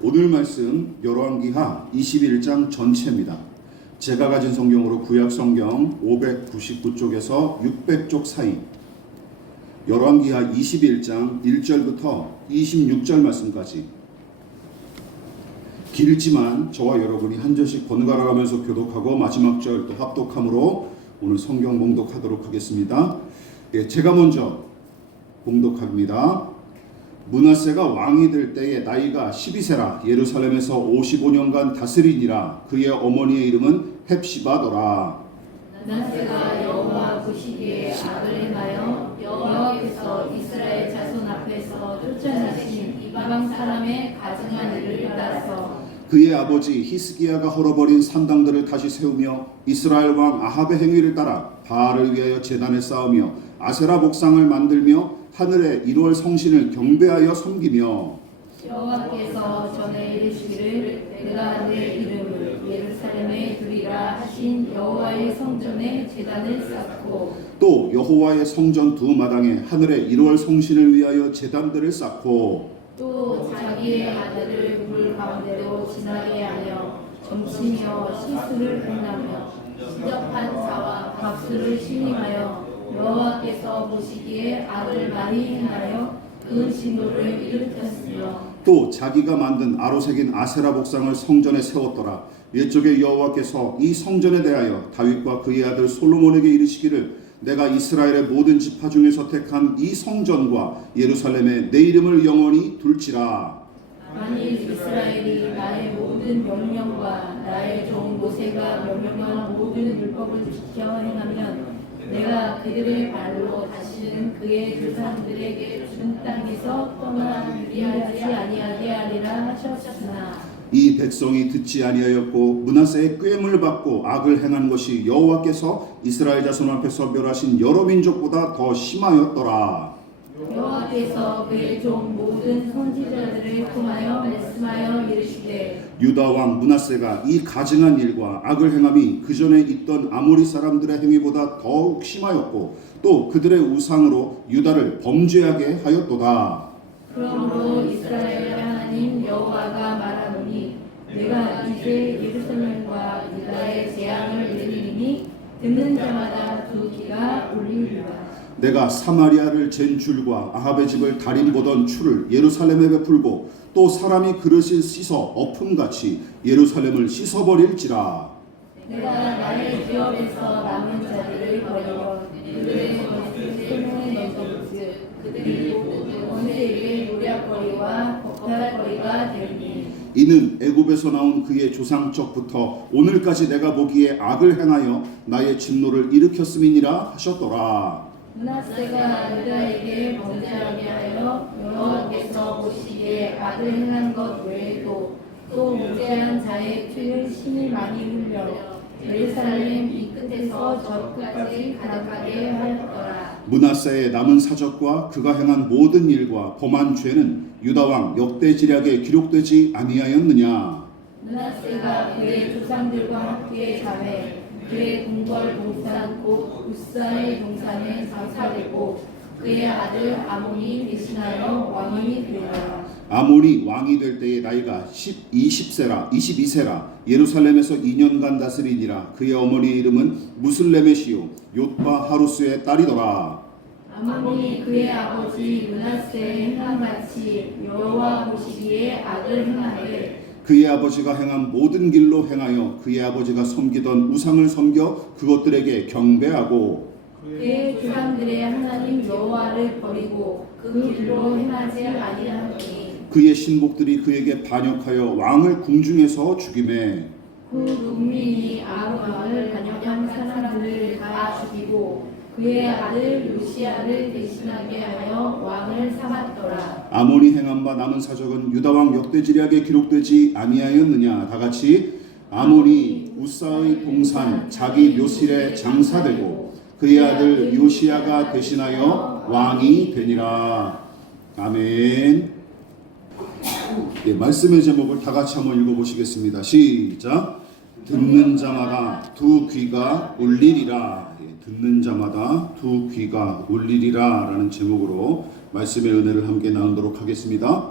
오늘 말씀 열왕기하 21장 전체입니다. 제가 가진 성경으로 구약 성경 599쪽에서 600쪽 사이, 열왕기하 21장 1절부터 26절 말씀까지, 길지만 저와 여러분이 한 절씩 번갈아 가면서 교독하고 마지막 절 또 합독함으로 오늘 성경 봉독하도록 하겠습니다. 제가 먼저 봉독합니다. 므낫세가 왕이 될 때에 나이가 12세라 예루살렘에서 55년간 다스리니라. 그의 어머니의 이름은 헵시바더라. 므낫세가 여호와 보시기에 악을 행하여 여호와께서 이스라엘 자손 앞에서 쫓아내신 이방 사람의 가증한 일을 따라서 그의 아버지 히스기야가 헐어버린 산당들을 다시 세우며 이스라엘 왕 아합의 행위를 따라 바알을 위하여 제단을 쌓으며 아세라 목상을 만들며 하늘의 1월 성신을 경배하여 섬기며 여호와께서 전에 이르시기를 내가 내 이름을 예루살렘에 두리라 하신 여호와의 성전에 제단을 쌓고 또 여호와의 성전 두 마당에 하늘의 1월 성신을 위하여 제단들을 쌓고 또 자기의 아들을 물 가운데로 지나게 하며 점치며 실수를 행하며 시접한 자와 박수를 신임하여 여호와께서 보시기에 악을 많이 행하여 그 진노를 일으켰으며 또 자기가 만든 아로새긴 아세라 목상을 성전에 세웠더라. 옛적에 여호와께서 이 성전에 대하여 다윗과 그의 아들 솔로몬에게 이르시기를 내가 이스라엘의 모든 지파 중에서 택한 이 성전과 예루살렘에 내 이름을 영원히 둘지라. 만일 이스라엘이 나의 모든 명령과 나의 종 모세가 명령한 모든 율법을 지켜 행하면 내가 그들의 발로 다시는 그의 조상들에게 준 땅에서 떠나 유리하지 아니하게 하리라 하셨으나 이 백성이 듣지 아니하였고 므낫세의 꾀물 받고 악을 행한 것이 여호와께서 이스라엘 자손 앞에서 멸하신 여러 민족보다 더 심하였더라. 여호와께서 그의 종 모든 선지자들을 통하여 말씀하여 이르시되 유다 왕 므낫세가 이 가증한 일과 악을 행함이 그 전에 있던 아모리 사람들의 행위보다 더욱 심하였고 또 그들의 우상으로 유다를 범죄하게 하였도다. 그러므로 이스라엘 하나님 여호와가 말하노니 내가 이제 예루살렘과 유다의 재앙을 내리니 듣는 자마다 두 귀가 울리리라. 내가 사마리아를 잰 줄과 아합의 집을 달인 보던 추를 예루살렘에 베풀고 또 사람이 그릇을 씻어 엎음같이 예루살렘을 씻어버릴지라. 내가 나의 기업에서 남은 자들을 버리고 그들의 것을 소명에 던져보지 그들이 원수에게 노략거리와 겁탈거리가 되리니 이는 애굽에서 나온 그의 조상적부터 오늘까지 내가 보기에 악을 행하여 나의 진노를 일으켰음이니라 하셨더라. 므낫세가 유다에게 범죄하게 하여 여호와께서 보시기에 악을 행한 것 외에도 또 무죄한 자의 피를 심히 많이 흘려 예루살렘 이 끝에서 저 끝까지 가득하게 하였더라. 므낫세의 남은 사적과 그가 행한 모든 일과 범한 죄는 유다 왕 역대지략에 기록되지 아니하였느냐. 므낫세가 그의 조상들과 함께 자매 그의 궁궐 동산 곧 우사의 동산에 장사되고 그의 아들 아몬이 대신하여 왕이 되었다. 아몬이 왕이 될 때의 나이가 22세라 예루살렘에서 2년간 다스리니라. 그의 어머니의 이름은 무슬레메시요 욥바 하루스의 딸이더라. 아몬이 그의 아버지 므낫세의 행함같이 여호와 보시기에 악을 행하되 그의 아버지가 행한 모든 길로 행하여 그의 아버지가 섬기던 우상을 섬겨 그것들에게 경배하고 그의 조상들의 하나님 여호와를 버리고 그 길로 행하지 아니하니 그의 신복들이 그에게 반역하여 왕을 궁중에서 죽이매 그 국민이 아론을 반역한 사람들을 다 죽이고 그의 아들 요시야를 대신하게 하여 왕을 삼았더라. 아몬이 행한 바 남은 사적은 유다 왕 역대지략에 기록되지 아니하였느냐. 다 같이 아몬이 우사의 동산 자기 묘실에 장사되고 그의 아들 요시야가 대신하여 왕이 되니라. 아멘. 말씀의 제목을 다 같이 한번 읽어보시겠습니다. 시작. 듣는 자마다 두 귀가 울리리라. 듣는 자마다 두 귀가 울리리라 라는 제목으로 말씀의 은혜를 함께 나누도록 하겠습니다.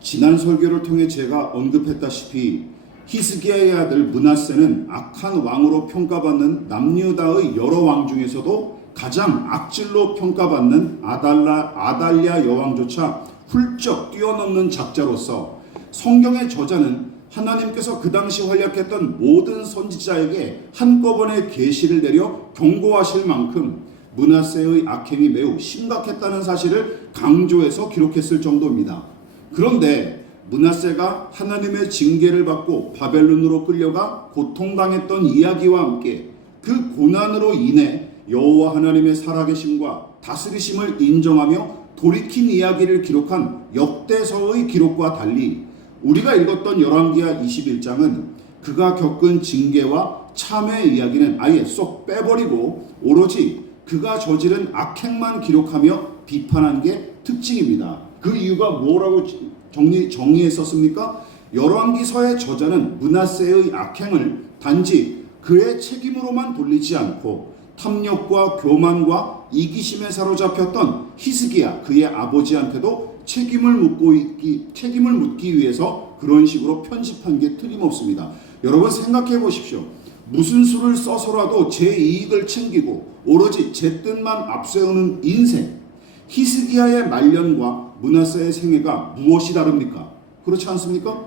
지난 설교를 통해 제가 언급했다시피 히스기야의 아들 므낫세는 악한 왕으로 평가받는 남유다의 여러 왕 중에서도 가장 악질로 평가받는 아달랴 여왕조차 훌쩍 뛰어넘는 작자로서 성경의 저자는 하나님께서 그 당시 활약했던 모든 선지자에게 한꺼번에 계시를 내려 경고하실 만큼 므낫세의 악행이 매우 심각했다는 사실을 강조해서 기록했을 정도입니다. 그런데 므낫세가 하나님의 징계를 받고 바벨론으로 끌려가 고통당했던 이야기와 함께 그 고난으로 인해 여호와 하나님의 살아계심과 다스리심을 인정하며 돌이킨 이야기를 기록한 역대서의 기록과 달리 우리가 읽었던 열왕기하 21장은 그가 겪은 징계와 참회의 이야기는 아예 쏙 빼버리고 오로지 그가 저지른 악행만 기록하며 비판한 게 특징입니다. 그 이유가 뭐라고 정리했었습니까? 열왕기서의 저자는 므낫세의 악행을 단지 그의 책임으로만 돌리지 않고 탐욕과 교만과 이기심에 사로잡혔던 히스기야 그의 아버지한테도 책임을 묻기 위해서 그런 식으로 편집한 게 틀림없습니다. 여러분 생각해 보십시오. 무슨 수를 써서라도 제 이익을 챙기고 오로지 제 뜻만 앞세우는 인생, 히스기야의 말년과 므낫세의 생애가 무엇이 다릅니까? 그렇지 않습니까?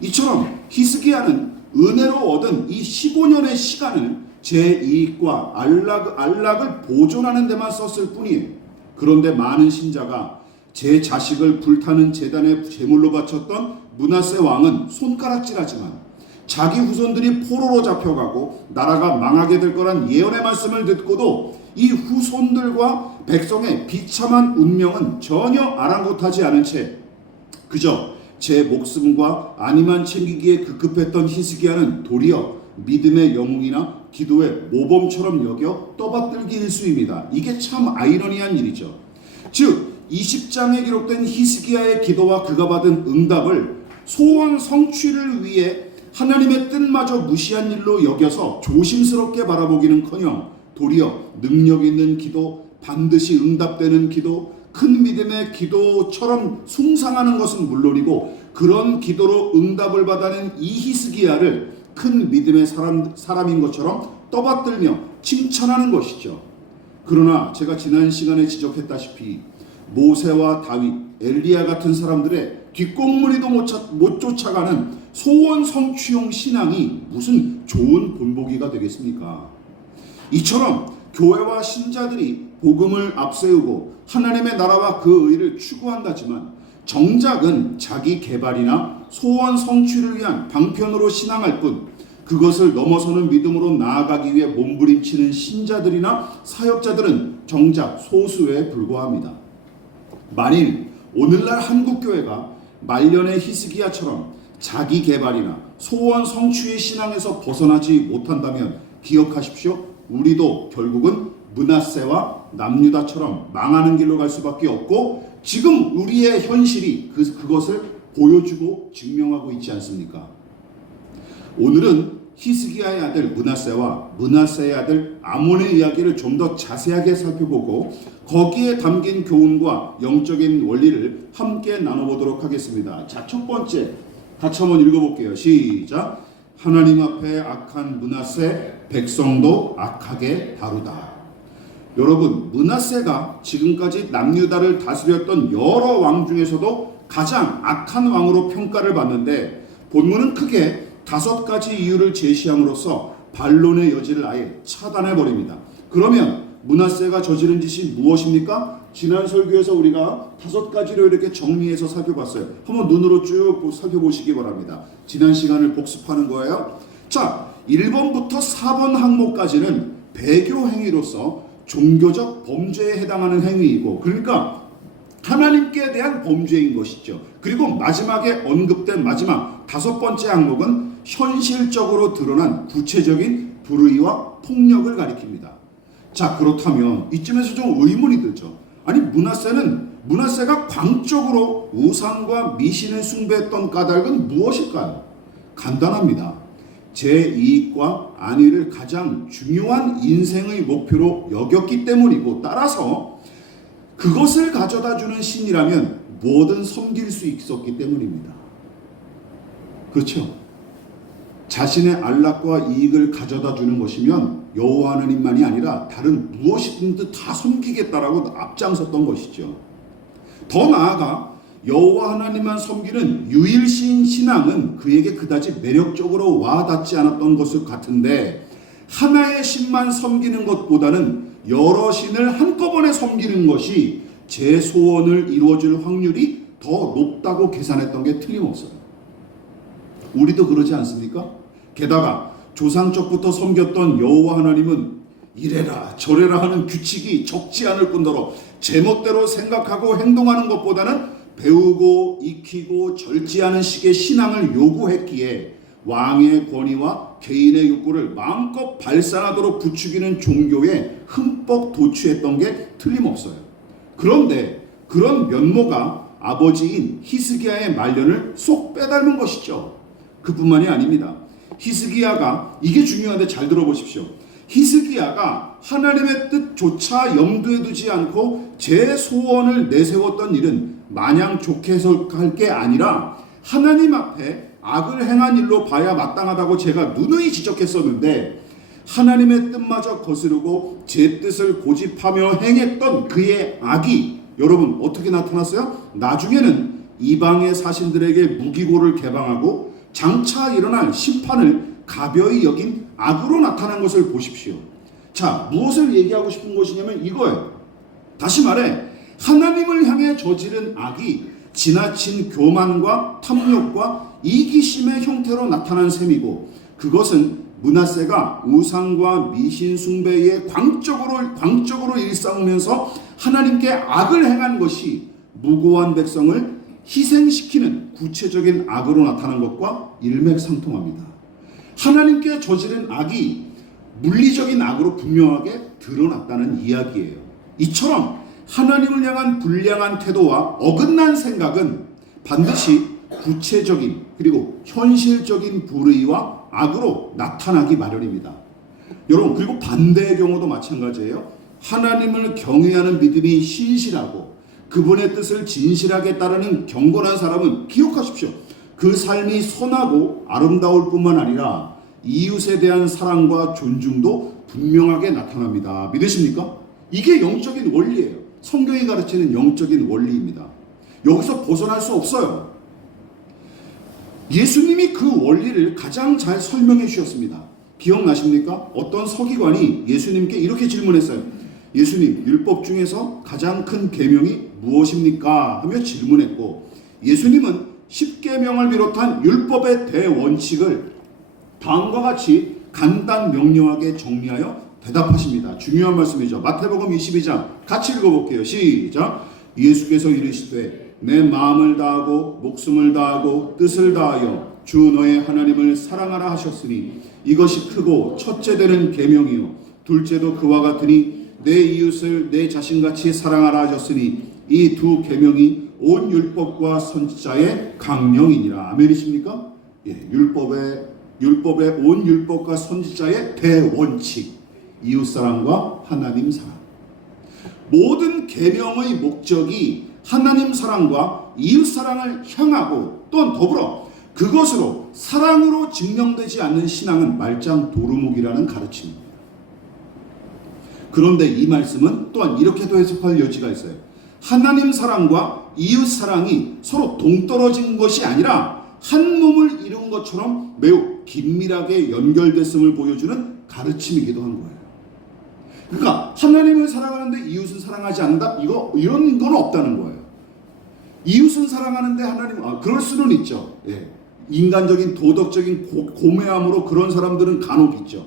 이처럼 히스기야는 은혜로 얻은 이 15년의 시간을 제 이익과 안락을 보존하는 데만 썼을 뿐이에요. 그런데 많은 신자가 제 자식을 불타는 제단에 제물로 바쳤던 므낫세 왕은 손가락질하지만 자기 후손들이 포로로 잡혀가고 나라가 망하게 될 거란 예언의 말씀을 듣고도 이 후손들과 백성의 비참한 운명은 전혀 아랑곳하지 않은 채 그저 제 목숨과 안위만 챙기기에 급급했던 히스기야는 도리어 믿음의 영웅이나 기도의 모범처럼 여겨 떠받들기 일쑤입니다. 이게 참 아이러니한 일이죠. 즉 20장에 기록된 히스기야의 기도와 그가 받은 응답을 소원 성취를 위해 하나님의 뜻마저 무시한 일로 여겨서 조심스럽게 바라보기는커녕 도리어 능력 있는 기도, 반드시 응답되는 기도, 큰 믿음의 기도처럼 숭상하는 것은 물론이고 그런 기도로 응답을 받아낸 이 히스기야를 큰 믿음의 사람인 것처럼 떠받들며 칭찬하는 것이죠. 그러나 제가 지난 시간에 지적했다시피 모세와 다윗, 엘리야 같은 사람들의 뒷공무니도 못 쫓아가는 소원 성취용 신앙이 무슨 좋은 본보기가 되겠습니까? 이처럼 교회와 신자들이 복음을 앞세우고 하나님의 나라와 그 의를 추구한다지만 정작은 자기 개발이나 소원 성취를 위한 방편으로 신앙할 뿐 그것을 넘어서는 믿음으로 나아가기 위해 몸부림치는 신자들이나 사역자들은 정작 소수에 불과합니다. 만일 오늘날 한국교회가 말년의 히스기야처럼 자기 개발이나 소원 성취의 신앙에서 벗어나지 못한다면 기억하십시오. 우리도 결국은 므낫세와 남유다처럼 망하는 길로 갈 수밖에 없고 지금 우리의 현실이 그것을 보여주고 증명하고 있지 않습니까? 오늘은 히스기야의 아들 므낫세와 므낫세의 아들 아몬의 이야기를 좀 더 자세하게 살펴보고 거기에 담긴 교훈과 영적인 원리를 함께 나눠보도록 하겠습니다. 자, 첫 번째 같이 한번 읽어볼게요. 시작. 하나님 앞에 악한 므낫세, 백성도 악하게 다루다. 여러분, 므낫세가 지금까지 남유다를 다스렸던 여러 왕 중에서도 가장 악한 왕으로 평가를 받는데 본문은 크게 5가지 이유를 제시함으로써 반론의 여지를 아예 차단해버립니다. 그러면 므낫세가 저지른 짓이 무엇입니까? 지난 설교에서 우리가 5가지로 이렇게 정리해서 살펴봤어요. 한번 눈으로 쭉 살펴보시기 바랍니다. 지난 시간을 복습하는 거예요. 자, 1번부터 4번 항목까지는 배교 행위로서 종교적 범죄에 해당하는 행위이고 그러니까 하나님께 대한 범죄인 것이죠. 그리고 마지막에 언급된 마지막 5번째 항목은 현실적으로 드러난 구체적인 불의와 폭력을 가리킵니다. 자, 그렇다면 이쯤에서 좀 의문이 들죠. 아니 므낫세가 광적으로 우상과 미신을 숭배했던 까닭은 무엇일까요? 간단합니다. 제 이익과 안위를 가장 중요한 인생의 목표로 여겼기 때문이고 따라서 그것을 가져다주는 신이라면 뭐든 섬길 수 있었기 때문입니다. 그렇죠? 자신의 안락과 이익을 가져다 주는 것이면 여호와 하나님만이 아니라 다른 무엇이든 다 섬기겠다라고 앞장섰던 것이죠. 더 나아가 여호와 하나님만 섬기는 유일신 신앙은 그에게 그다지 매력적으로 와닿지 않았던 것을 같은데, 하나의 신만 섬기는 것보다는 여러 신을 한꺼번에 섬기는 것이 제 소원을 이루어줄 확률이 더 높다고 계산했던 게 틀림없어요. 우리도 그러지 않습니까? 게다가 조상적부터 섬겼던 여호와 하나님은 이래라 저래라 하는 규칙이 적지 않을 뿐더러 제멋대로 생각하고 행동하는 것보다는 배우고 익히고 절제하는 식의 신앙을 요구했기에 왕의 권위와 개인의 욕구를 마음껏 발산하도록 부추기는 종교에 흠뻑 도취했던 게 틀림없어요. 그런데 그런 면모가 아버지인 히스기야의 말년을 쏙 빼닮은 것이죠. 그뿐만이 아닙니다. 히스기야가, 이게 중요한데 잘 들어보십시오. 히스기야가 하나님의 뜻조차 염두에 두지 않고 제 소원을 내세웠던 일은 마냥 좋게 해석할 게 아니라 하나님 앞에 악을 행한 일로 봐야 마땅하다고 제가 누누이 지적했었는데, 하나님의 뜻마저 거스르고 제 뜻을 고집하며 행했던 그의 악이 여러분 어떻게 나타났어요? 나중에는 이방의 사신들에게 무기고를 개방하고 장차 일어날 심판을 가벼이 여긴 악으로 나타난 것을 보십시오. 자, 무엇을 얘기하고 싶은 것이냐면 이거예요. 다시 말해 하나님을 향해 저지른 악이 지나친 교만과 탐욕과 이기심의 형태로 나타난 셈이고, 그것은 므낫세가 우상과 미신 숭배에 광적으로 일삼으면서 하나님께 악을 행한 것이 무고한 백성을 희생시키는 구체적인 악으로 나타난 것과 일맥상통합니다. 하나님께 저지른 악이 물리적인 악으로 분명하게 드러났다는 이야기예요. 이처럼 하나님을 향한 불량한 태도와 어긋난 생각은 반드시 구체적인 그리고 현실적인 불의와 악으로 나타나기 마련입니다. 여러분, 그리고 반대의 경우도 마찬가지예요. 하나님을 경외하는 믿음이 신실하고 그분의 뜻을 진실하게 따르는 경건한 사람은 기억하십시오. 그 삶이 선하고 아름다울 뿐만 아니라 이웃에 대한 사랑과 존중도 분명하게 나타납니다. 믿으십니까? 이게 영적인 원리예요. 성경이 가르치는 영적인 원리입니다. 여기서 벗어날 수 없어요. 예수님이 그 원리를 가장 잘 설명해 주셨습니다. 기억나십니까? 어떤 서기관이 예수님께 이렇게 질문했어요. 예수님, 율법 중에서 가장 큰 계명이 무엇입니까? 하며 질문했고, 예수님은 10계명을 비롯한 율법의 대원칙을 다음과 같이 간단 명료하게 정리하여 대답하십니다. 중요한 말씀이죠. 마태복음 22장 같이 읽어볼게요. 시작. 예수께서 이르시되 내 마음을 다하고 목숨을 다하고 뜻을 다하여 주 너의 하나님을 사랑하라 하셨으니 이것이 크고 첫째 되는 계명이요 둘째도 그와 같으니 내 이웃을 내 자신같이 사랑하라 하셨으니 이 두 계명이 온 율법과 선지자의 강령이니라. 아멘이십니까? 예, 율법의 온 율법과 선지자의 대원칙, 이웃사랑과 하나님 사랑. 모든 계명의 목적이 하나님 사랑과 이웃 사랑을 향하고 또한 더불어 그것으로 사랑으로 증명되지 않는 신앙은 말짱 도루묵이라는 가르침입니다. 그런데 이 말씀은 또한 이렇게도 해석할 여지가 있어요. 하나님 사랑과 이웃 사랑이 서로 동떨어진 것이 아니라 한 몸을 이룬 것처럼 매우 긴밀하게 연결됐음을 보여주는 가르침이기도 한 거예요. 그러니까 하나님을 사랑하는데 이웃은 사랑하지 않는다? 이런 건 없다는 거예요. 이웃은 사랑하는데 하나님, 그럴 수는 있죠. 예. 인간적인 도덕적인 고매함으로 그런 사람들은 간혹 있죠.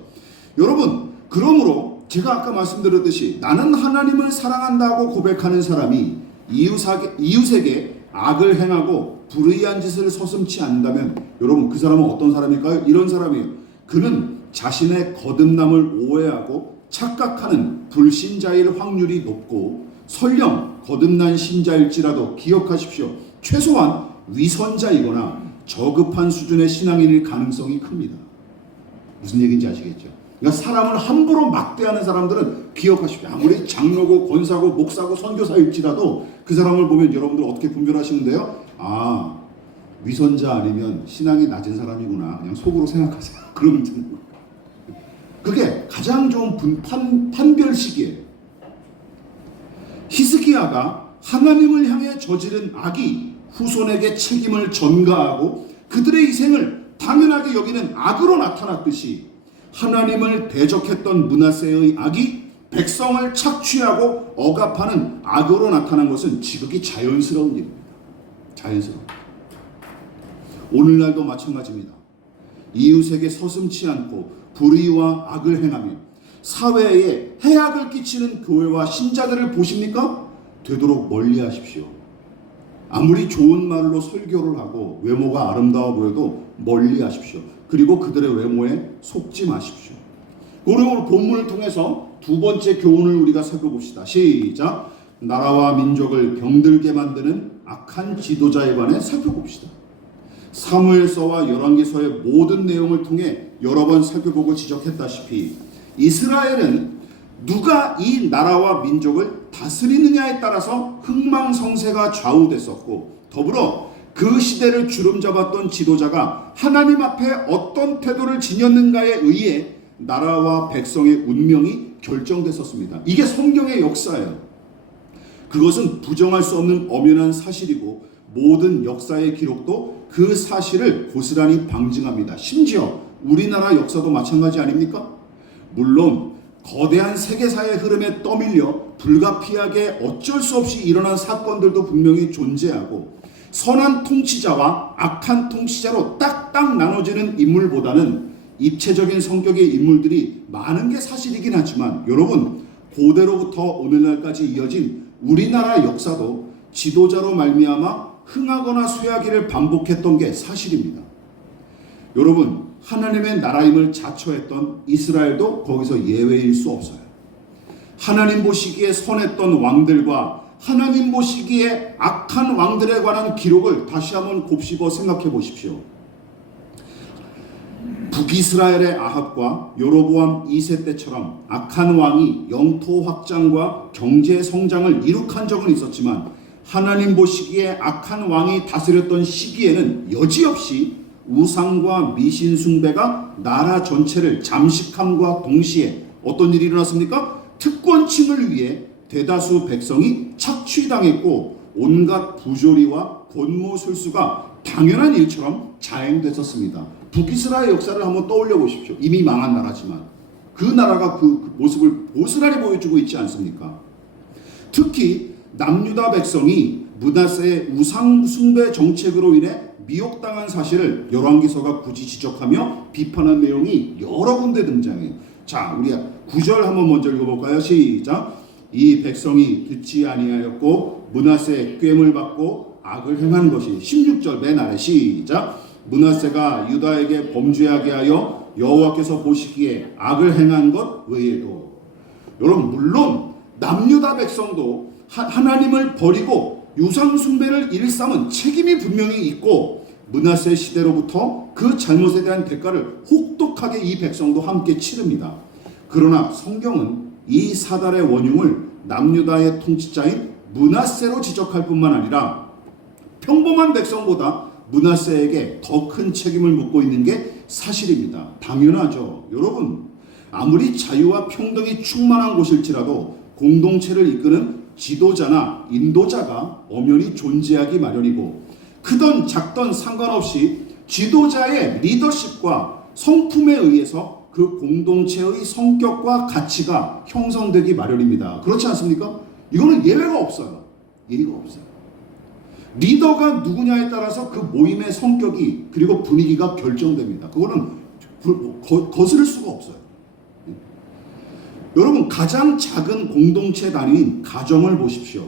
여러분, 그러므로 제가 아까 말씀드렸듯이 나는 하나님을 사랑한다고 고백하는 사람이 이웃에게 악을 행하고 불의한 짓을 서슴지 않는다면 여러분, 그 사람은 어떤 사람일까요? 이런 사람이에요. 그는 자신의 거듭남을 오해하고 착각하는 불신자일 확률이 높고, 설령 거듭난 신자일지라도 기억하십시오. 최소한 위선자이거나 저급한 수준의 신앙인일 가능성이 큽니다. 무슨 얘기인지 아시겠죠? 그러니까 사람을 함부로 막대하는 사람들은 기억하십시오. 아무리 장로고 권사고 목사고 선교사일지라도 그 사람을 보면 여러분들 어떻게 분별하시는데요? 아, 위선자 아니면 신앙이 낮은 사람이구나. 그냥 속으로 생각하세요. 그러면 되는 거예요. 그게 가장 좋은 판별 시기예요. 히스기야가 하나님을 향해 저지른 악이 후손에게 책임을 전가하고 그들의 희생을 당연하게 여기는 악으로 나타났듯이 하나님을 대적했던 므낫세의 악이 백성을 착취하고 억압하는 악으로 나타난 것은 지극히 자연스러운 일입니다. 자연스러운. 오늘날도 마찬가지입니다. 이웃에게 서슴지 않고 불의와 악을 행하며 사회에 해악을 끼치는 교회와 신자들을 보십니까? 되도록 멀리 하십시오. 아무리 좋은 말로 설교를 하고 외모가 아름다워 보여도 멀리 하십시오. 그리고 그들의 외모에 속지 마십시오. 오늘 본문을 통해서 두 번째 교훈을 우리가 살펴봅시다. 시작. 나라와 민족을 병들게 만드는 악한 지도자에 관해 살펴봅시다. 사무엘서와 열왕기서의 모든 내용을 통해 여러 번 살펴보고 지적했다시피 이스라엘은 누가 이 나라와 민족을 다스리느냐에 따라서 흥망성쇠가 좌우됐었고 더불어 그 시대를 주름잡았던 지도자가 하나님 앞에 어떤 태도를 지녔는가에 의해 나라와 백성의 운명이 결정됐었습니다. 이게 성경의 역사예요. 그것은 부정할 수 없는 엄연한 사실이고 모든 역사의 기록도 그 사실을 고스란히 방증합니다. 심지어 우리나라 역사도 마찬가지 아닙니까? 물론 거대한 세계사의 흐름에 떠밀려 불가피하게 어쩔 수 없이 일어난 사건들도 분명히 존재하고 선한 통치자와 악한 통치자로 딱딱 나눠지는 인물보다는 입체적인 성격의 인물들이 많은 게 사실이긴 하지만 여러분, 고대로부터 오늘날까지 이어진 우리나라 역사도 지도자로 말미암아 흥하거나 쇠하기를 반복했던 게 사실입니다. 여러분, 하나님의 나라임을 자처했던 이스라엘도 거기서 예외일 수 없어요. 하나님 보시기에 선했던 왕들과 하나님 보시기에 악한 왕들에 관한 기록을 다시 한번 곱씹어 생각해 보십시오. 북이스라엘의 아합과 여로보암 2세 때처럼 악한 왕이 영토 확장과 경제 성장을 이룩한 적은 있었지만 하나님 보시기에 악한 왕이 다스렸던 시기에는 여지없이 우상과 미신 숭배가 나라 전체를 잠식함과 동시에 어떤 일이 일어났습니까? 특권층을 위해 대다수 백성이 착취당했고 온갖 부조리와 권모술수가 당연한 일처럼 자행됐었습니다. 북이스라엘 역사를 한번 떠올려 보십시오. 이미 망한 나라지만 그 나라가 그 모습을 고스란히 보여주고 있지 않습니까? 특히 남유다 백성이 므낫세의 우상 숭배 정책으로 인해 미혹당한 사실을 열왕기서가 굳이 지적하며 비판한 내용이 여러 군데 등장해요. 자, 우리 9절 한번 먼저 읽어볼까요? 시작. 이 백성이 듣지 아니하였고 므낫세의 꾀물 받고 악을 행한 것이 16절 맨 아래 시작. 므낫세가 유다에게 범죄하게 하여 여호와께서 보시기에 악을 행한 것 외에도. 여러분, 물론 남유다 백성도 하나님을 버리고 유상 숭배를 일삼은 책임이 분명히 있고 므낫세 시대로부터 그 잘못에 대한 대가를 혹독하게 이 백성도 함께 치릅니다. 그러나 성경은 이 사달의 원흉을 남유다의 통치자인 므낫세로 지적할 뿐만 아니라 평범한 백성보다 므낫세에게 더 큰 책임을 묻고 있는 게 사실입니다. 당연하죠. 여러분, 아무리 자유와 평등이 충만한 곳일지라도 공동체를 이끄는 지도자나 인도자가 엄연히 존재하기 마련이고 크던 작던 상관없이 지도자의 리더십과 성품에 의해서 그 공동체의 성격과 가치가 형성되기 마련입니다. 그렇지 않습니까? 이거는 예외가 없어요. 예의가 없어요. 리더가 누구냐에 따라서 그 모임의 성격이 그리고 분위기가 결정됩니다. 그거는 거스를 수가 없어요. 여러분, 가장 작은 공동체 단위인 가정을 보십시오.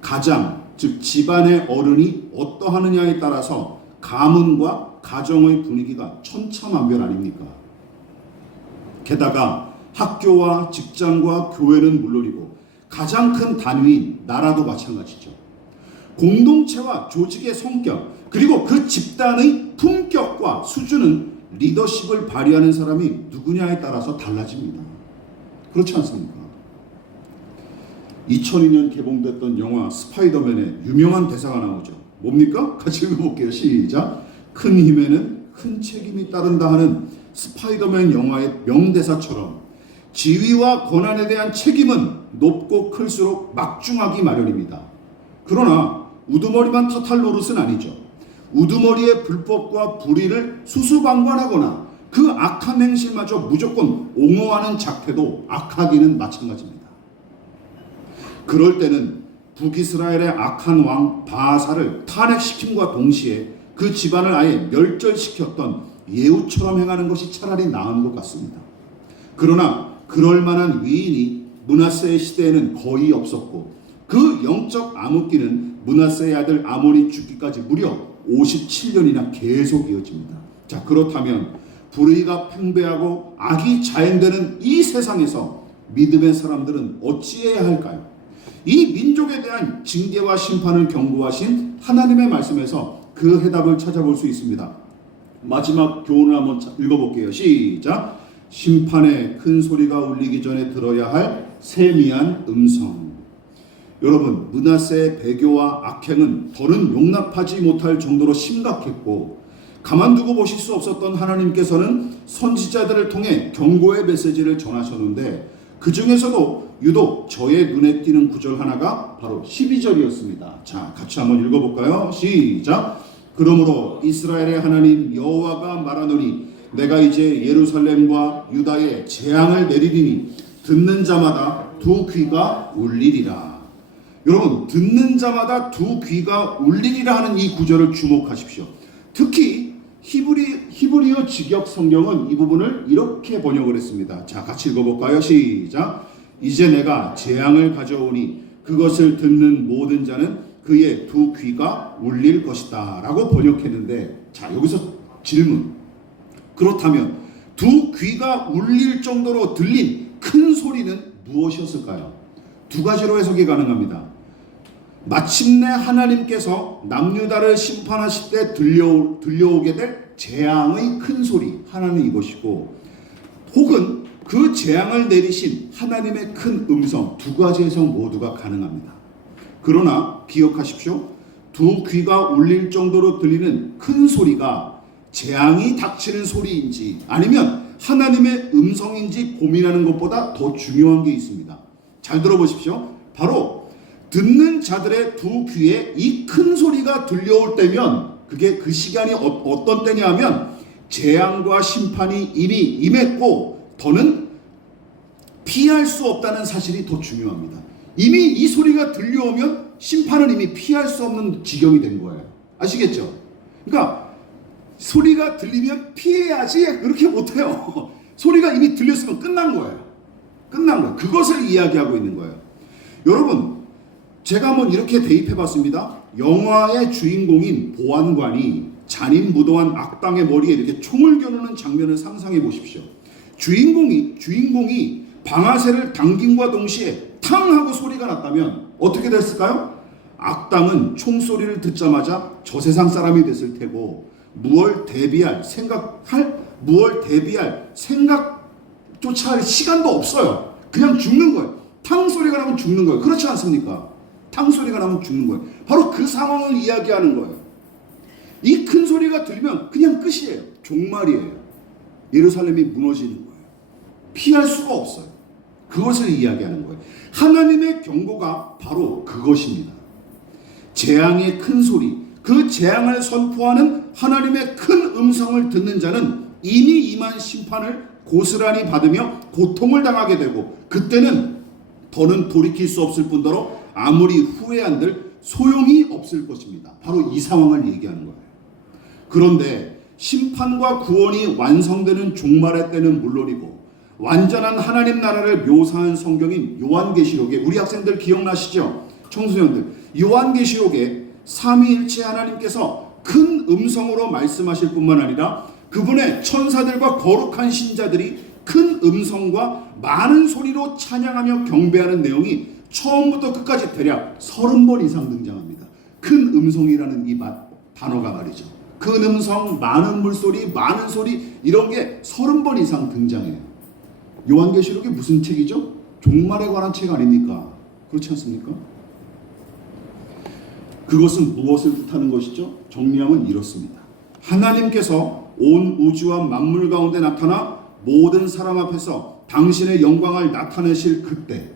가장, 즉 집안의 어른이 어떠하느냐에 따라서 가문과 가정의 분위기가 천차만별 아닙니까? 게다가 학교와 직장과 교회는 물론이고 가장 큰 단위인 나라도 마찬가지죠. 공동체와 조직의 성격 그리고 그 집단의 품격과 수준은 리더십을 발휘하는 사람이 누구냐에 따라서 달라집니다. 그렇지 않습니까? 2002년 개봉됐던 영화 스파이더맨에 유명한 대사가 나오죠. 뭡니까? 같이 읽어볼게요. 시작. 큰 힘에는 큰 책임이 따른다 하는 스파이더맨 영화의 명대사처럼 지위와 권한에 대한 책임은 높고 클수록 막중하기 마련입니다. 그러나 우두머리만 탓할 노릇은 아니죠. 우두머리의 불법과 불의를 수수방관하거나 그 악한 행실마저 무조건 옹호하는 작태도 악하기는 마찬가지입니다. 그럴 때는 북이스라엘의 악한 왕 바하사를 탄핵시킴과 동시에 그 집안을 아예 멸절시켰던 예후처럼 행하는 것이 차라리 나은 것 같습니다. 그러나 그럴 만한 위인이 므낫세의 시대에는 거의 없었고 그 영적 암흑기는 므낫세의 아들 아몬이 죽기까지 무려 57년이나 계속 이어집니다. 자, 그렇다면 불의가 팽배하고 악이 자행되는 이 세상에서 믿음의 사람들은 어찌해야 할까요? 이 민족에 대한 징계와 심판을 경고하신 하나님의 말씀에서 그 해답을 찾아볼 수 있습니다. 마지막 교훈을 한번 읽어볼게요. 시작. 심판의 큰 소리가 울리기 전에 들어야 할 세미한 음성. 여러분, 므낫세의 배교와 악행은 더는 용납하지 못할 정도로 심각했고 가만두고 보실 수 없었던 하나님께서는 선지자들을 통해 경고의 메시지를 전하셨는데 그 중에서도 유독 저의 눈에 띄는 구절 하나가 바로 12절이었습니다. 자, 같이 한번 읽어볼까요? 시작. 그러므로 이스라엘의 하나님 여호와가 말하노니 내가 이제 예루살렘과 유다에 재앙을 내리리니 듣는 자마다 두 귀가 울리리라. 여러분, 듣는 자마다 두 귀가 울리리라 하는 이 구절을 주목하십시오. 특히 히브리어 직역 성경은 이 부분을 이렇게 번역을 했습니다. 자, 같이 읽어볼까요? 시작. 이제 내가 재앙을 가져오니 그것을 듣는 모든 자는 그의 두 귀가 울릴 것이다 라고 번역했는데, 자, 여기서 질문. 그렇다면 두 귀가 울릴 정도로 들린 큰 소리는 무엇이었을까요? 두 가지로 해석이 가능합니다. 마침내 하나님께서 남유다를 심판하실 때 들려오게 될 재앙의 큰 소리 하나는 이것이고, 혹은 그 재앙을 내리신 하나님의 큰 음성, 두 가지 해석 모두가 가능합니다. 그러나 기억하십시오. 두 귀가 울릴 정도로 들리는 큰 소리가 재앙이 닥치는 소리인지 아니면 하나님의 음성인지 고민하는 것보다 더 중요한 게 있습니다. 잘 들어보십시오. 바로 듣는 자들의 두 귀에 이 큰 소리가 들려올 때면 그게 그 시간이 어떤 때냐 하면 재앙과 심판이 이미 임했고 더는 피할 수 없다는 사실이 더 중요합니다. 이미 이 소리가 들려오면 심판은 이미 피할 수 없는 지경이 된 거예요. 아시겠죠? 그러니까 소리가 들리면 피해야지 그렇게 못해요. 소리가 이미 들렸으면 끝난 거예요. 끝난 거예요. 그것을 이야기하고 있는 거예요. 여러분, 제가 한번 이렇게 대입해봤습니다. 영화의 주인공인 보안관이 잔인무도한 악당의 머리에 이렇게 총을 겨누는 장면을 상상해 보십시오. 주인공이 방아쇠를 당김과 동시에 탕 하고 소리가 났다면 어떻게 됐을까요? 악당은 총소리를 듣자마자 저 세상 사람이 됐을 테고 무얼 대비할 생각조차 할 시간도 없어요. 그냥 죽는 거예요. 탕 소리가 나면 죽는 거예요. 그렇지 않습니까? 탕 소리가 나면 죽는 거예요. 바로 그 상황을 이야기하는 거예요. 이 큰 소리가 들리면 그냥 끝이에요. 종말이에요. 예루살렘이 무너지는 거예요. 피할 수가 없어요. 그것을 이야기하는 거예요. 하나님의 경고가 바로 그것입니다. 재앙의 큰 소리, 그 재앙을 선포하는 하나님의 큰 음성을 듣는 자는 이미 임한 심판을 고스란히 받으며 고통을 당하게 되고 그때는 더는 돌이킬 수 없을 뿐더러 아무리 후회한들 소용이 없을 것입니다. 바로 이 상황을 얘기하는 거예요. 그런데 심판과 구원이 완성되는 종말의 때는 물론이고 완전한 하나님 나라를 묘사한 성경인 요한계시록에 우리 학생들 기억나시죠? 청소년들, 요한계시록에 삼위일체 하나님께서 큰 음성으로 말씀하실 뿐만 아니라 그분의 천사들과 거룩한 신자들이 큰 음성과 많은 소리로 찬양하며 경배하는 내용이 처음부터 끝까지 대략 30번 이상 등장합니다. 큰 음성이라는 이 단어가 말이죠. 큰 음성, 많은 물소리, 많은 소리 이런 게 30번 이상 등장해요. 요한계시록이 무슨 책이죠? 종말에 관한 책 아닙니까? 그렇지 않습니까? 그것은 무엇을 뜻하는 것이죠? 정리하면 이렇습니다. 하나님께서 온 우주와 만물 가운데 나타나 모든 사람 앞에서 당신의 영광을 나타내실 그때,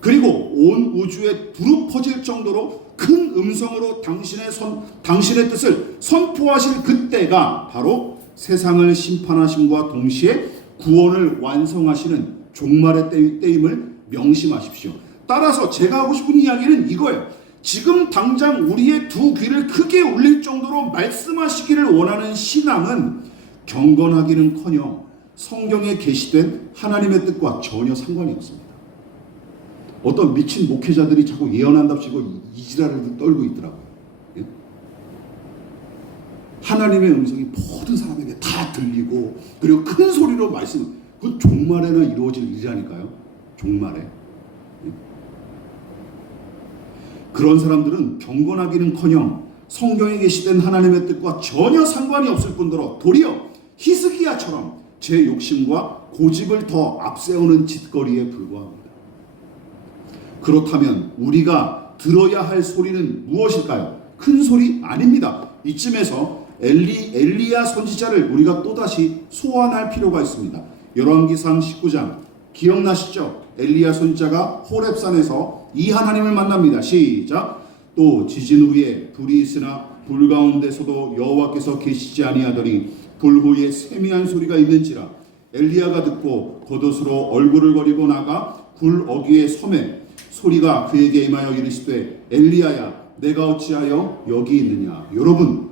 그리고 온 우주에 두루 퍼질 정도로 큰 음성으로 당신의 뜻을 선포하실 그때가 바로 세상을 심판하심과 동시에 구원을 완성하시는 종말의 때임을 명심하십시오. 따라서 제가 하고 싶은 이야기는 이거예요. 지금 당장 우리의 두 귀를 크게 울릴 정도로 말씀하시기를 원하는 신앙은 경건하기는커녕 성경에 게시된 하나님의 뜻과 전혀 상관이 없습니다. 어떤 미친 목회자들이 자꾸 예언한답시고 이지랄을 떨고 있더라고요. 예? 하나님의 음성이 모든 사람에게 다 들리고 그리고 큰 소리로 말씀, 그건 종말에나 이루어질 일이라니까요. 종말에. 예? 그런 사람들은 경건하기는커녕 성경에 게시된 하나님의 뜻과 전혀 상관이 없을 뿐더러 도리어 히스기야처럼 제 욕심과 고집을 더 앞세우는 짓거리에 불과합니다. 그렇다면 우리가 들어야 할 소리는 무엇일까요? 큰 소리 아닙니다. 이쯤에서 엘리야 선지자를 우리가 또다시 소환할 필요가 있습니다. 열왕기상 19장 기억나시죠? 엘리야 선지자가 호렙산에서 이 하나님을 만납니다. 시작. 또 지진 후에 불이 있으나 불 가운데서도 여호와께서 계시지 아니하더니 불 후에 세미한 소리가 있는지라. 엘리야가 듣고 겉옷으로 얼굴을 거리고 나가 불 어귀의 섬에 소리가 그에게 임하여 이르시되 엘리야야 내가 어찌하여 여기 있느냐. 여러분,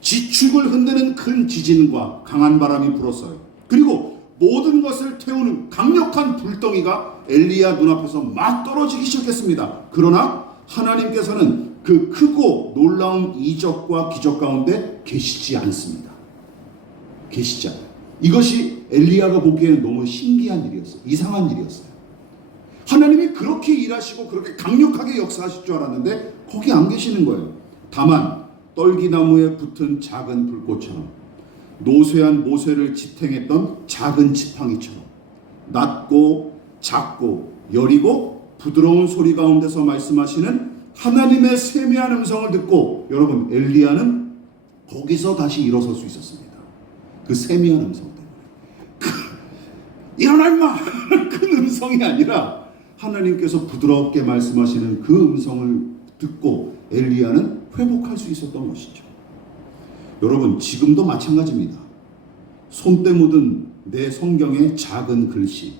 지축을 흔드는 큰 지진과 강한 바람이 불었어요. 그리고 모든 것을 태우는 강력한 불덩이가 엘리야 눈앞에서 막 떨어지기 시작했습니다. 그러나 하나님께서는 그 크고 놀라운 이적과 기적 가운데 계시지 않습니다. 계시지 않아요. 이것이 엘리야가 보기에는 너무 신기한 일이었어요. 이상한 일이었어요. 하나님이 그렇게 일하시고 그렇게 강력하게 역사하실 줄 알았는데 거기 안 계시는 거예요. 다만 떨기나무에 붙은 작은 불꽃처럼, 노쇠한 모세를 지탱했던 작은 지팡이처럼 낮고 작고 여리고 부드러운 소리 가운데서 말씀하시는 하나님의 세미한 음성을 듣고 여러분, 엘리야는 거기서 다시 일어설 수 있었습니다. 그 세미한 음성 때문에. 일어나 임마! 큰 음성이 아니라 하나님께서 부드럽게 말씀하시는 그 음성을 듣고 엘리야는 회복할 수 있었던 것이죠. 여러분, 지금도 마찬가지입니다. 손때 묻은 내 성경의 작은 글씨,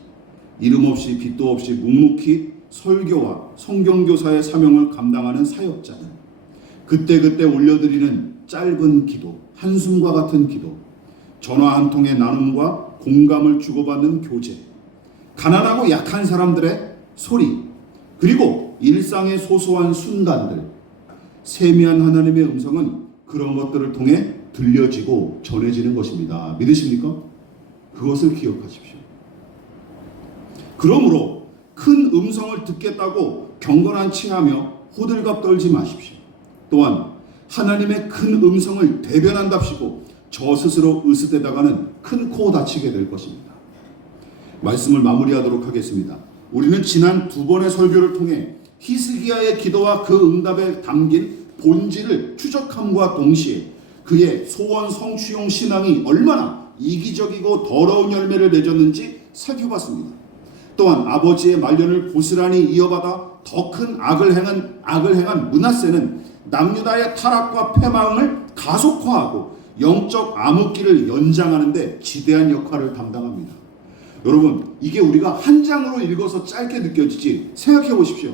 이름 없이 빛도 없이 묵묵히 설교와 성경교사의 사명을 감당하는 사역자들, 그때그때 올려드리는 짧은 기도, 한숨과 같은 기도, 전화 한 통의 나눔과 공감을 주고받는 교제, 가난하고 약한 사람들의 소리, 그리고 일상의 소소한 순간들, 세미한 하나님의 음성은 그런 것들을 통해 들려지고 전해지는 것입니다. 믿으십니까? 그것을 기억하십시오. 그러므로 큰 음성을 듣겠다고 경건한 체하며 호들갑 떨지 마십시오. 또한 하나님의 큰 음성을 대변한답시고 저 스스로 으스대다가는 큰 코 다치게 될 것입니다. 말씀을 마무리하도록 하겠습니다. 우리는 지난 두 번의 설교를 통해 히스기야의 기도와 그 응답에 담긴 본질을 추적함과 동시에 그의 소원 성취용 신앙이 얼마나 이기적이고 더러운 열매를 맺었는지 살펴봤습니다. 또한 아버지의 말년을 고스란히 이어받아 더 큰 악을 행한 므낫세는 남유다의 타락과 패망을 가속화하고 영적 암흑기를 연장하는 데 지대한 역할을 담당합니다. 여러분, 이게 우리가 한 장으로 읽어서 짧게 느껴지지, 생각해 보십시오.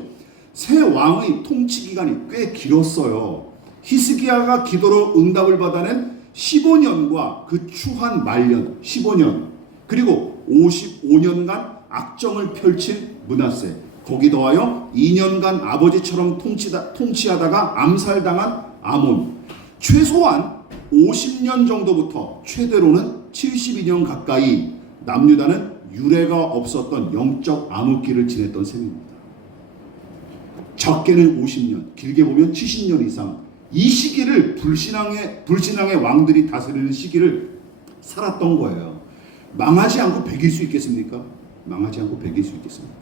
새 왕의 통치 기간이 꽤 길었어요. 히스기야가 기도로 응답을 받아낸 15년과 그 추한 말년 15년, 그리고 55년간 악정을 펼친 므낫세, 거기 더하여 2년간 아버지처럼 통치하다가 암살당한 아몬, 최소한 50년 정도부터 최대로는 72년 가까이 남유다는 유례가 없었던 영적 암흑기를 지냈던 셈입니다. 적게는 50년, 길게 보면 70년 이상 이 시기를 불신앙의 왕들이 다스리는 시기를 살았던 거예요. 망하지 않고 배길 수 있겠습니까? 망하지 않고 배길 수 있겠습니까?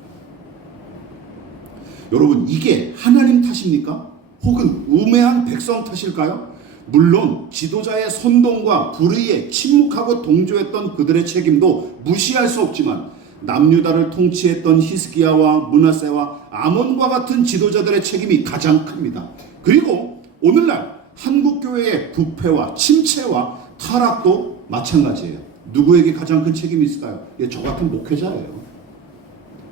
여러분, 이게 하나님 탓입니까? 혹은 우매한 백성 탓일까요? 물론 지도자의 선동과 불의에 침묵하고 동조했던 그들의 책임도 무시할 수 없지만 남유다를 통치했던 히스기야와 므낫세와 아몬과 같은 지도자들의 책임이 가장 큽니다. 그리고 오늘날 한국교회의 부패와 침체와 타락도 마찬가지예요. 누구에게 가장 큰 책임이 있을까요? 저 같은 목회자예요.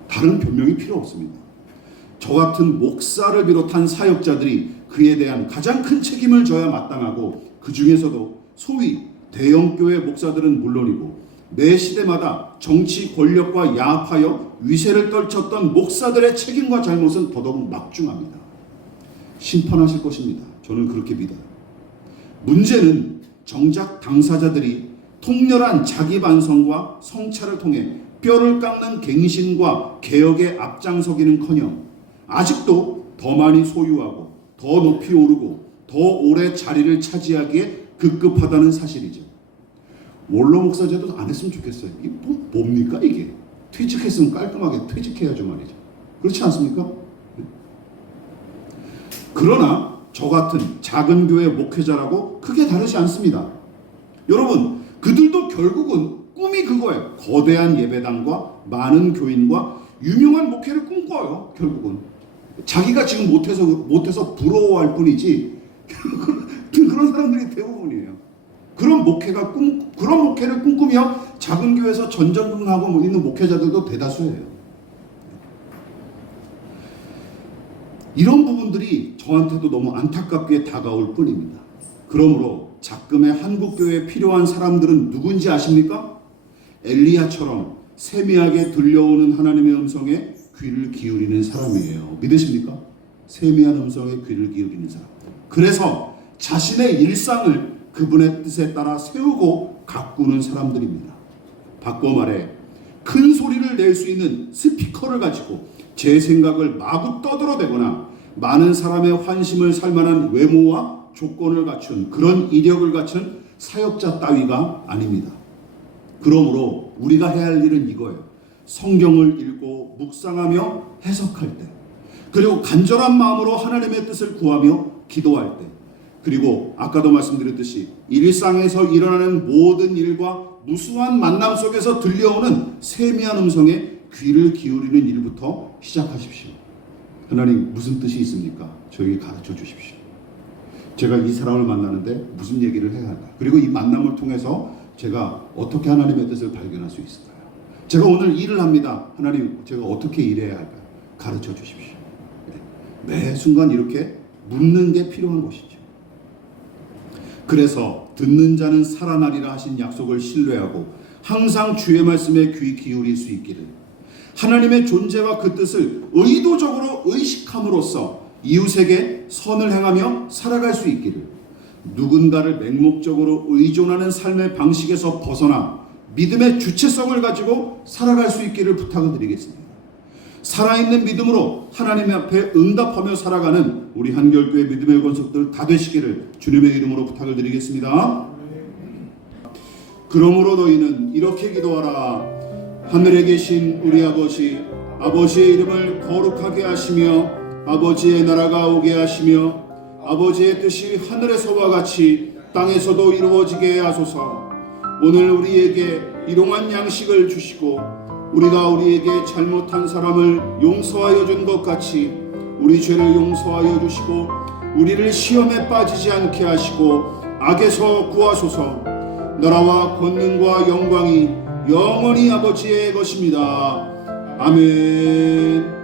다른 변명이 필요 없습니다. 저 같은 목사를 비롯한 사역자들이 그에 대한 가장 큰 책임을 져야 마땅하고, 그 중에서도 소위 대형교회 목사들은 물론이고 매 시대마다 정치 권력과 야합하여 위세를 떨쳤던 목사들의 책임과 잘못은 더더욱 막중합니다. 심판하실 것입니다. 저는 그렇게 믿어요. 문제는 정작 당사자들이 통렬한 자기 반성과 성찰을 통해 뼈를 깎는 갱신과 개혁에 앞장서기는커녕 아직도 더 많이 소유하고 더 높이 오르고 더 오래 자리를 차지하기에 급급하다는 사실이죠. 원로 목사제도 안 했으면 좋겠어요. 이게 뭡니까 이게? 퇴직했으면 깔끔하게 퇴직해야죠 말이죠. 그렇지 않습니까? 그러나 저 같은 작은 교회 목회자라고 크게 다르지 않습니다. 여러분, 그들도 결국은 꿈이 그거예요. 거대한 예배당과 많은 교인과 유명한 목회를 꿈꿔요. 결국은 자기가 지금 못해서 부러워할 뿐이지 그런 사람들이 대부분이에요. 그런 목회를 꿈꾸며 작은 교회에서 전전긍긍하고 있는 목회자들도 대다수예요. 이런 부분들이 저한테도 너무 안타깝게 다가올 뿐입니다. 그러므로 작금의 한국교회에 필요한 사람들은 누군지 아십니까? 엘리야처럼 세미하게 들려오는 하나님의 음성에 귀를 기울이는 사람이에요. 믿으십니까? 세미한 음성에 귀를 기울이는 사람. 그래서 자신의 일상을 그분의 뜻에 따라 세우고 가꾸는 사람들입니다. 바꿔 말해 큰 소리를 낼 수 있는 스피커를 가지고 제 생각을 마구 떠들어대거나 많은 사람의 환심을 살 만한 외모와 조건을 갖춘 그런 이력을 갖춘 사역자 따위가 아닙니다. 그러므로 우리가 해야 할 일은 이거예요. 성경을 읽고 묵상하며 해석할 때, 그리고 간절한 마음으로 하나님의 뜻을 구하며 기도할 때, 그리고 아까도 말씀드렸듯이 일상에서 일어나는 모든 일과 무수한 만남 속에서 들려오는 세미한 음성에 귀를 기울이는 일부터 시작하십시오. 하나님 무슨 뜻이 있습니까? 저에게 가르쳐 주십시오. 제가 이 사람을 만나는데 무슨 얘기를 해야 할까? 그리고 이 만남을 통해서 제가 어떻게 하나님의 뜻을 발견할 수 있을까요? 제가 오늘 일을 합니다. 하나님, 제가 어떻게 일해야 할까요? 가르쳐 주십시오. 매 순간 이렇게 묻는 게 필요한 것이죠. 그래서 듣는 자는 살아나리라 하신 약속을 신뢰하고 항상 주의 말씀에 귀 기울일 수 있기를, 하나님의 존재와 그 뜻을 의도적으로 의식함으로써 이웃에게 선을 행하며 살아갈 수 있기를, 누군가를 맹목적으로 의존하는 삶의 방식에서 벗어나 믿음의 주체성을 가지고 살아갈 수 있기를 부탁을 드리겠습니다. 살아있는 믿음으로 하나님 앞에 응답하며 살아가는 우리 한결교회 믿음의 권속들 다 되시기를 주님의 이름으로 부탁을 드리겠습니다. 그러므로 너희는 이렇게 기도하라. 하늘에 계신 우리 아버지, 아버지의 이름을 거룩하게 하시며 아버지의 나라가 오게 하시며 아버지의 뜻이 하늘에서와 같이 땅에서도 이루어지게 하소서. 오늘 우리에게 일용할 양식을 주시고 우리가 우리에게 잘못한 사람을 용서하여 준 것 같이 우리 죄를 용서하여 주시고 우리를 시험에 빠지지 않게 하시고 악에서 구하소서. 나라와 권능과 영광이 영원히 아버지의 것입니다. 아멘.